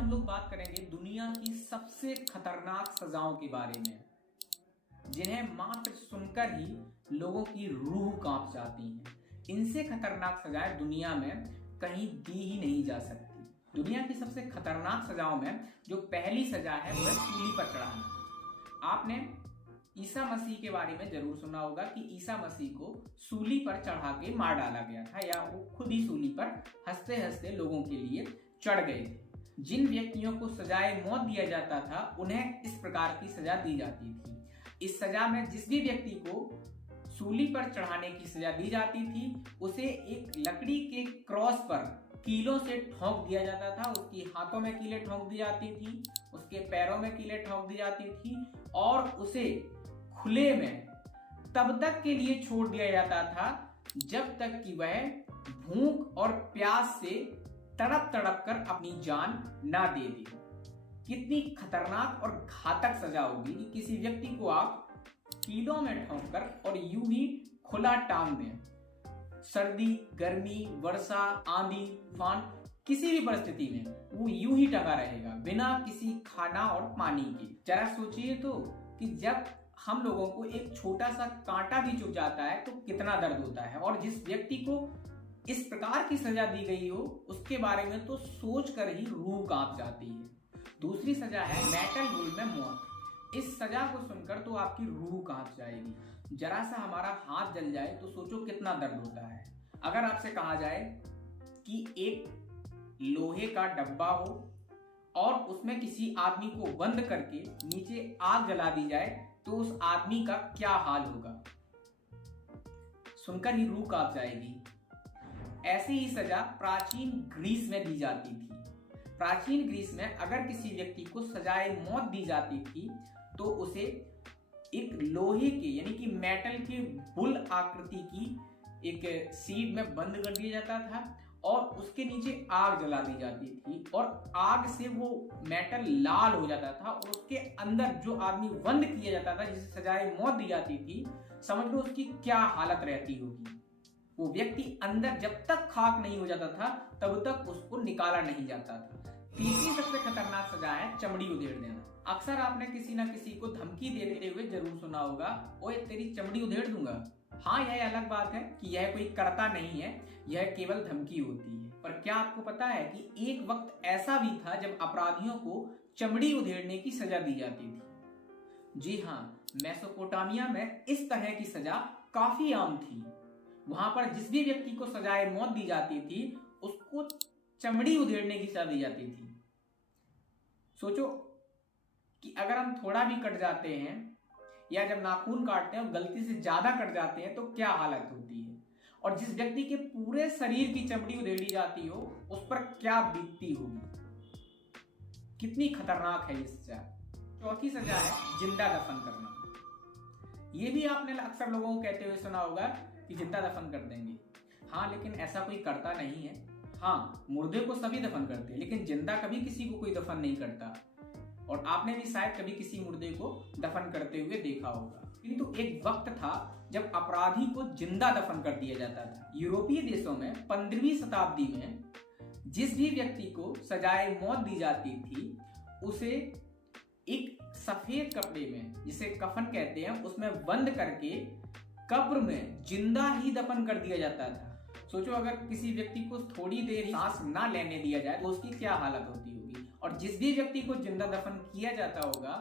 हम लोग बात करेंगे दुनिया की सबसे खतरनाक सजाओं के बारे में, जिन्हें मात्र सुनकर ही लोगों की रूह कांप जाती है। इनसे खतरनाक सजाएं दुनिया में कहीं दी ही नहीं जा सकती। दुनिया की सबसे खतरनाक सजाओं में जो पहली सजा है वो है सूली पर चढ़ाना। आपने ईसा मसीह के बारे में जरूर सुना होगा कि ईसा मसीह को सूली पर चढ़ा के मार डाला गया था, या वो खुद ही सूली पर हंसते हंसते लोगों के लिए चढ़ गए थे। जिन व्यक्तियों को सजाए मौत दिया जाता था उन्हें इस प्रकार की सजा दी जाती थी। इस सजा में जिस भी व्यक्ति को सूली पर चढ़ाने की सजा दी जाती थी उसे एक लकड़ी के क्रॉस पर कीलों से ठोंक दिया जाता था। उसकी हाथों में कीलें ठोंक दी जाती थी, उसके पैरों में कीलें ठोंक दी जाती थी और उसे खुले में तब तक के लिए छोड़ दिया जाता था जब तक कि वह भूख और प्यास से तड़प तड़प कर अपनी जान ना दे दे। कितनी खतरनाक और घातक सजा होगी कि किसी व्यक्ति को आप कीलों में ठोंक कर और यूं ही खुला टांग दें। सर्दी, गर्मी, वर्षा, आंधी, तूफान, किसी भी परिस्थिति में वो यूं ही टंगा रहेगा बिना किसी खाना और पानी के। जरा सोचिए तो कि जब हम लोगों को एक छोटा सा कांटा भी चुभ जाता है तो कितना दर्द होता है, और जिस व्यक्ति को इस प्रकार की सजा दी गई हो उसके बारे में तो सोच कर ही रूह कांप जाती है। दूसरी सजा है मेटल वुल में मौत। इस सजा को सुनकर तो आपकी रूह कांप जाएगी। जरा सा हमारा हाथ जल जाए तो सोचो कितना दर्द होता है। अगर आपसे कहा जाए कि एक लोहे का डब्बा हो और उसमें किसी आदमी को बंद करके नीचे आग जला दी जाए तो उस आदमी का क्या हाल होगा, सुनकर ही रूह कांप जाएगी। ऐसी ही सजा प्राचीन ग्रीस में दी जाती थी। प्राचीन ग्रीस में अगर किसी व्यक्ति को सजाए मौत दी जाती थी तो उसे एक लोहे के यानी कि मेटल के बुल आकृति की एक सीट में बंद कर दिया जाता था और उसके नीचे आग जला दी जाती थी और आग से वो मेटल लाल हो जाता था और उसके अंदर जो आदमी बंद किया जाता था, जिसे सजाए मौत दी जाती थी, समझ लो उसकी क्या हालत रहती होगी। वो व्यक्ति अंदर जब तक खाक नहीं हो जाता था तब तक उसको निकाला नहीं जाता था। तीसरी सबसे खतरनाक सजा है चमड़ी उधेड़ देना। अक्सर आपने किसी न किसी को धमकी देते हुए जरूर सुना होगा, ओए तेरी चमड़ी उधेड़ दूंगा। हाँ, यह अलग बात है कि यह कोई करता नहीं है, यह केवल धमकी होती है। पर क्या आपको पता है कि एक वक्त ऐसा भी था जब अपराधियों को चमड़ी उधेड़ने की सजा दी जाती थी। जी हाँ, मेसोपोटामिया में इस तरह की सजा काफी आम थी। वहां पर जिस भी व्यक्ति को सजाए मौत दी जाती थी उसको चमड़ी उधेड़ने की सजा दी जाती थी। सोचो कि अगर हम थोड़ा भी कट जाते हैं या जब नाखून काटते हैं और गलती से ज्यादा कट जाते हैं तो क्या हालत होती है, और जिस व्यक्ति के पूरे शरीर की चमड़ी उधेड़ी जाती हो उस पर क्या बीतती होगी। कितनी खतरनाक है ये सजा। चौथी सजा है जिंदा दफन करना। ये भी आपने अक्सर लोगों को कहते हुए सुना होगा कि जिंदा दफन कर देंगे। हाँ, लेकिन ऐसा कोई करता नहीं है। हाँ, मुर्दे को सभी दफन करते हैं लेकिन जिंदा कभी किसी को कोई दफन नहीं करता, और आपने भी शायद कभी किसी मुर्दे को दफन करते हुए देखा होगा। किंतु एक वक्त था जब अपराधी को जिंदा दफन कर दिया जाता था। यूरोपीय देशों में 15वीं शताब्दी में जिस भी व्यक्ति को सजाए मौत दी जाती थी उसे एक सफेद कपड़े में, जिसे कफन कहते हैं, उसमें बंद करके कब्र में जिंदा ही दफन कर दिया जाता था। सोचो अगर किसी व्यक्ति को थोड़ी देर सांस ना लेने दिया जाए तो उसकी क्या हालत होती होगी। और जिस भी व्यक्ति को जिंदा दफन किया जाता होगा,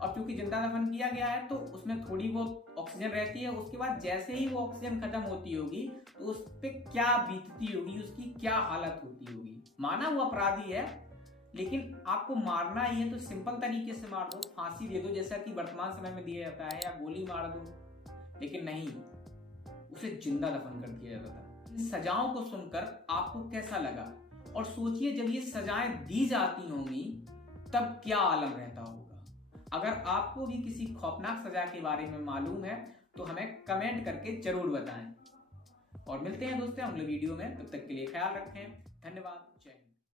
और क्योंकि जिंदा दफन किया गया है तो उसमें थोड़ी बहुत ऑक्सीजन रहती है, उसके बाद जैसे ही वो ऑक्सीजन खत्म होती होगी तो उस पर क्या बीतती होगी, उसकी क्या हालत होती होगी। माना वो अपराधी है लेकिन आपको मारना ही है तो सिंपल तरीके से मार दो, फांसी दे दो जैसा कि वर्तमान समय में दिया जाता है, या गोली मार दो। लेकिन नहीं, उसे जिंदा दफन कर दिया जाता था। इन सजाओं को सुनकर आपको कैसा लगा, और सोचिए जब ये सजाएं दी जाती होंगी तब क्या आलम रहता होगा। अगर आपको भी किसी खौफनाक सजा के बारे में मालूम है तो हमें कमेंट करके जरूर बताएं। और मिलते हैं दोस्तों अगले वीडियो में, तब तक के लिए ख्याल रखें। धन्यवाद। जय हिंद।